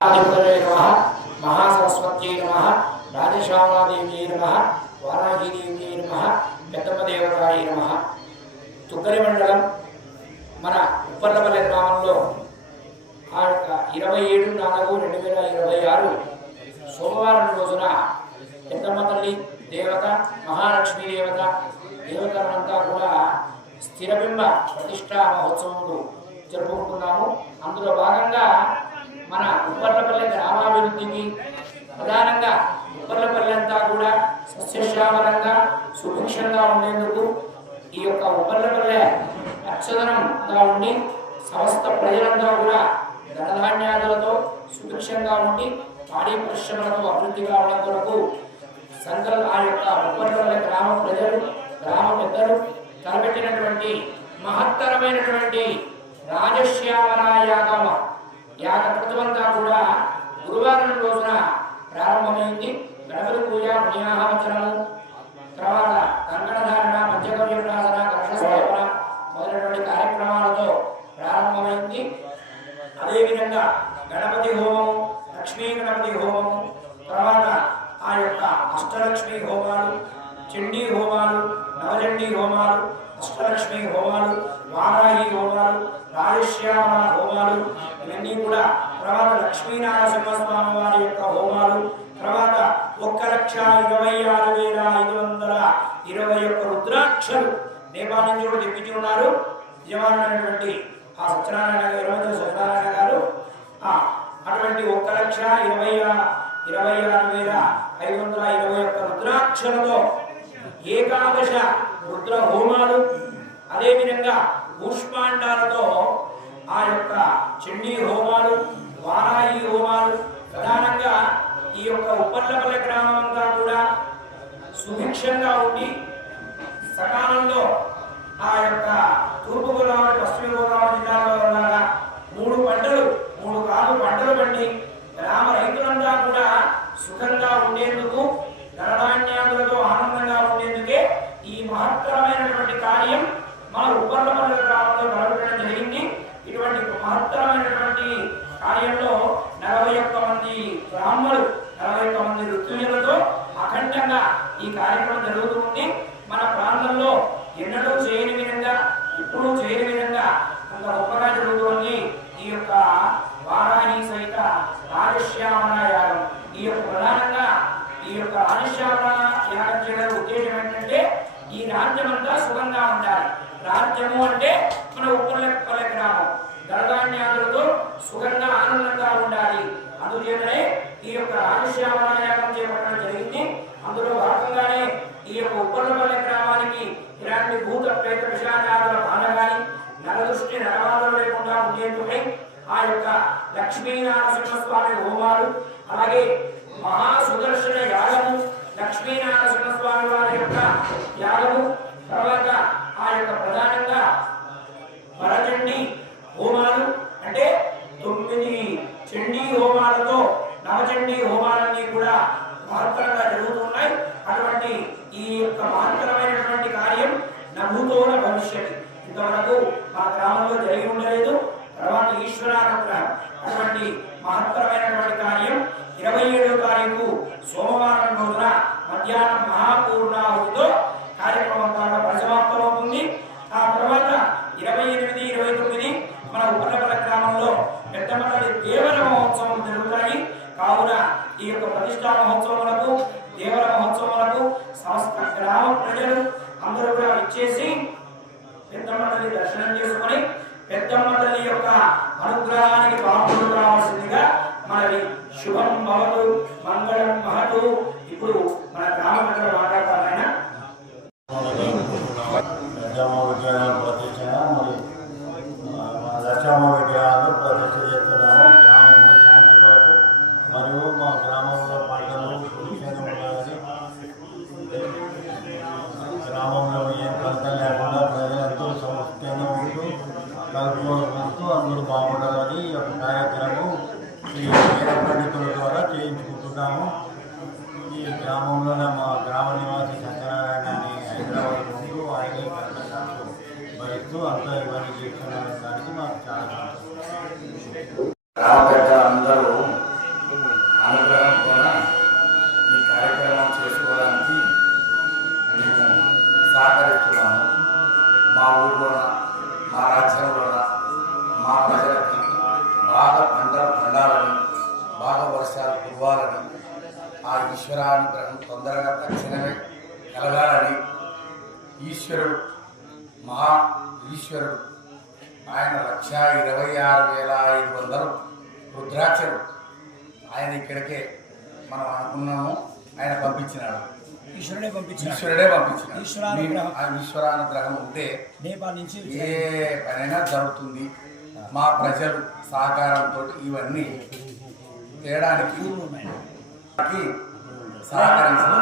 महासरस्वत्यै नमः राजश्यामादेव्यै नमः वाराहीदेव्यै नमः పెద్దమ్మదేవతాయ నమః। తుగ్గరి మండలం మన ఉప్పర్లపల్లి గ్రామంలో 27/4/2026 సోమవారం రోజున పెద్దమ్మ తల్లి దేవత మహాలక్ష్మీ దేవత దేవతలంతా కూడా స్థిరబింబ ప్రతిష్టా మహోత్సవములు జరుపుకుంటున్నాము। అందులో భాగంగా మన ఉప్పర్లపల్లి గ్రామాభివృద్ధికి ప్రధానంగా ఉప్పర్లపల్లి అంతా కూడా సస్యశ్యామలంగా సుభిక్షంగా ఉండేందుకు ఈ యొక్క ఉప్పర్లపల్లి అక్షదనంగా ఉండి సమస్త ప్రజలంతా కూడా ధనధాన్యాలతో సుభిక్షంగా ఉండి పాడి పరిశ్రమలతో అభివృద్ధి కావడం కొరకు సంకల్ప ఆ యొక్క ఉప్పర్లపల్లి గ్రామ ప్రజలు గ్రామ పెద్దలు తలపెట్టినటువంటి మహత్తరమైనటువంటి రాజశ్యామల యాగ కృతమంతా కూడా గురువారం రోజున ప్రారంభమైంది। గణపతి పూజ పుణ్యాహవచనము తర్వాత కంకణధారణ పంచగవ్య ప్రాసన కలశస్థాపన మొదలైనటువంటి కార్యక్రమాలతో ప్రారంభమైంది। అదేవిధంగా గణపతి హోమము లక్ష్మీ గణపతి హోమము తర్వాత ఆ యొక్క అష్టలక్ష్మీ హోమాలు చండీ హోమాలు నవచండీ హోమాలు అష్టలక్ష్మీ హోమాలు వారాహి హోమాలు రాజశ్యామల హోమాలు ఇవన్నీ కూడా తర్వాత లక్ష్మీనారసింహస్వామి వారి యొక్క హోమాలు తర్వాత 1,26,521 రుద్రాక్షలు నేపాల్ నుంచి కూడా తెప్పించి ఉన్నారు। యజమానులైనటువంటి ఆ సత్యనారాయణ గారు అటువంటి 1,26,521 రుద్రాక్షలతో ఏకాదశ రుద్ర హోమాలు అదేవిధంగా పుష్పాండాలతో ఆ యొక్క చండీ హోమాలు వారాహి హోమాలు ప్రధానంగా ఈ యొక్క ఉప్పర్లపల్లి గ్రామం అంతా కూడా సుభిక్షంగా ఉండి సకాలంలో ఆ యొక్క తూర్పు గోదావరి పశ్చిమ గోదావరి జిల్లాలో ఉండగా 3 కాలు పంటలు పండి గ్రామ రైతులంతా కూడా సుఖంగా ఉండేందుకు ధనధాన్యాదులతో ఆనందంగా ఉండేందుకే ఈ మహత్తరమైనటువంటి కార్యం మన ఉప్పర్లపల్లి గ్రామంలో జరగడం జరిగింది। ఇటువంటి మహత్తరమైనటువంటి కార్యంలో 41 మంది బ్రాహ్మణులు 41 మంది ఋత్విజులతో అఖండంగా ఈ కార్యక్రమం జరుగుతుంది। మన ప్రాంతంలో ఎన్నడూ చేయని విధంగా ఇప్పుడు చేయని విధంగా అంత గొప్పగా జరుగుతుంది ఈ యొక్క వారాహి సహిత రాజశ్యామల యాగం। ఈ యొక్క ప్రధానంగా ఈ యొక్క రాజశ్యామల యాగం చేయడం ఉద్దేశం ఏంటంటే ఈ రాజ్యమంతా సుఖంగా ఉండాలి। రాజ్యము అంటే మన ఉప్పర్లపల్లి గ్రామం ధనధాన్యాదులతో సుఖంగా ఆనందంగా ఉండాలి। అందుచేతనే ఈ యొక్క రాజశ్యామల యాగం చేపట్టడం జరిగింది। అందులో భాగంగానే ఈ యొక్క ఉప్పర్లపల్లి గ్రామానికి ఇలాంటి భూత ప్రేత విషాదాల బాధ కానీ నరదృష్టి నరబాధలు లేకుండా ఉండేందుకై ఆ యొక్క లక్ష్మీనారసింహస్వామి హోమాలు అలాగే మహాసుదర్శన యాగము లక్ష్మీనారసింహస్వామి వారి యొక్క యాగము తర్వాత ఆ యొక్క ప్రధానంగా వరచండీ హోమాలు అంటే 9 చండీ హోమాలతో నవచండీ హోమాలన్నీ కూడా మహత్తరంగా జరుగుతున్నాయి। అటువంటి ఈ యొక్క మహత్తరమైనటువంటి కార్యం నభూతోన భవిష్యత్ ఇంతవరకు మా గ్రామంలో జరిగి ఉండలేదు। తర్వాత ఈశ్వరానుగ్రహం అటువంటి మహత్తరమైనటువంటి కార్యం 27వ తారీఖు సోమవారం రోజున మధ్యాహ్నం మహాపూర్ణాహుతితో కార్యక్రమం పరిసమాప్తమవుతుంది। ఆ తర్వాత 28, 29 మన ఉప్పర్లపల్లి గ్రామంలో పెద్దమ్మ తల్లి దేవర మహోత్సవం జరుగుతాయి। కావున ఈ యొక్క ప్రతిష్టా మహోత్సవములకు దేవర మహోత్సవములకు సమస్త గ్రామ ప్రజలు అందరూ కూడా ఇచ్చేసి పెద్దమ్మ తల్లి దర్శనం చేసుకొని పెద్దమ్మ తల్లి యొక్క అనుగ్రహానికి పాత్రలు కావాల్సిందిగా మనది శుభం భవతు మంగళం మహతు। ఇప్పుడు మన గ్రామ ప్రజలు మాట్లాడతారు ఆయన దశమ విగ్రహాలు ప్రతిష్ట చేస్తున్నాము గ్రామంలో శాంతి కొరకు మరియు మా గ్రామంలో పంటలు సుభిక్షంగా ఉండాలని గ్రామంలో ఏ ఫలితం లేకుండా ప్రజలంతా సమస్యంగా ఉంటూ కలుపుకుంటూ అందరూ బాగుండాలని ఈ యొక్క కార్యక్రమం ఈ వేద పండితుల ద్వారా చేయించుకుంటున్నాము। ఈ గ్రామంలోనే మా గ్రామ నివాసి సత్యనారాయణ అని హైదరాబాద్ ఉంటూ ఆయనే భరిస్తూ అంతా ఇవన్నీ చేస్తున్న దానికి మాకు చాలా గ్రామ పెద్దలందరూ ప్రజలకి బాగా పంటలు పండాలని, బాగా వర్షాలు కురవాలని, ఆ ఈశ్వరానుగ్రహం తొందరగా తక్షణమే కలగాలని ఈశ్వరుడు, మహా ఈశ్వరుడు, ఆయన 1,26,500 రుద్రాక్షలు ఆయన ఇక్కడికే మనం అనుకున్నాము, ఆయన పంపించినాడు. ఈశ్వరుడే పంపించాడు. ఆ ఈశ్వరానుగ్రహం ఉంటే నేపాల్ నుంచి ఏ పనైనా జరుగుతుంది. మా ప్రజలు సహకారంతో ఇవన్నీ చేయడానికి సహకరించారు.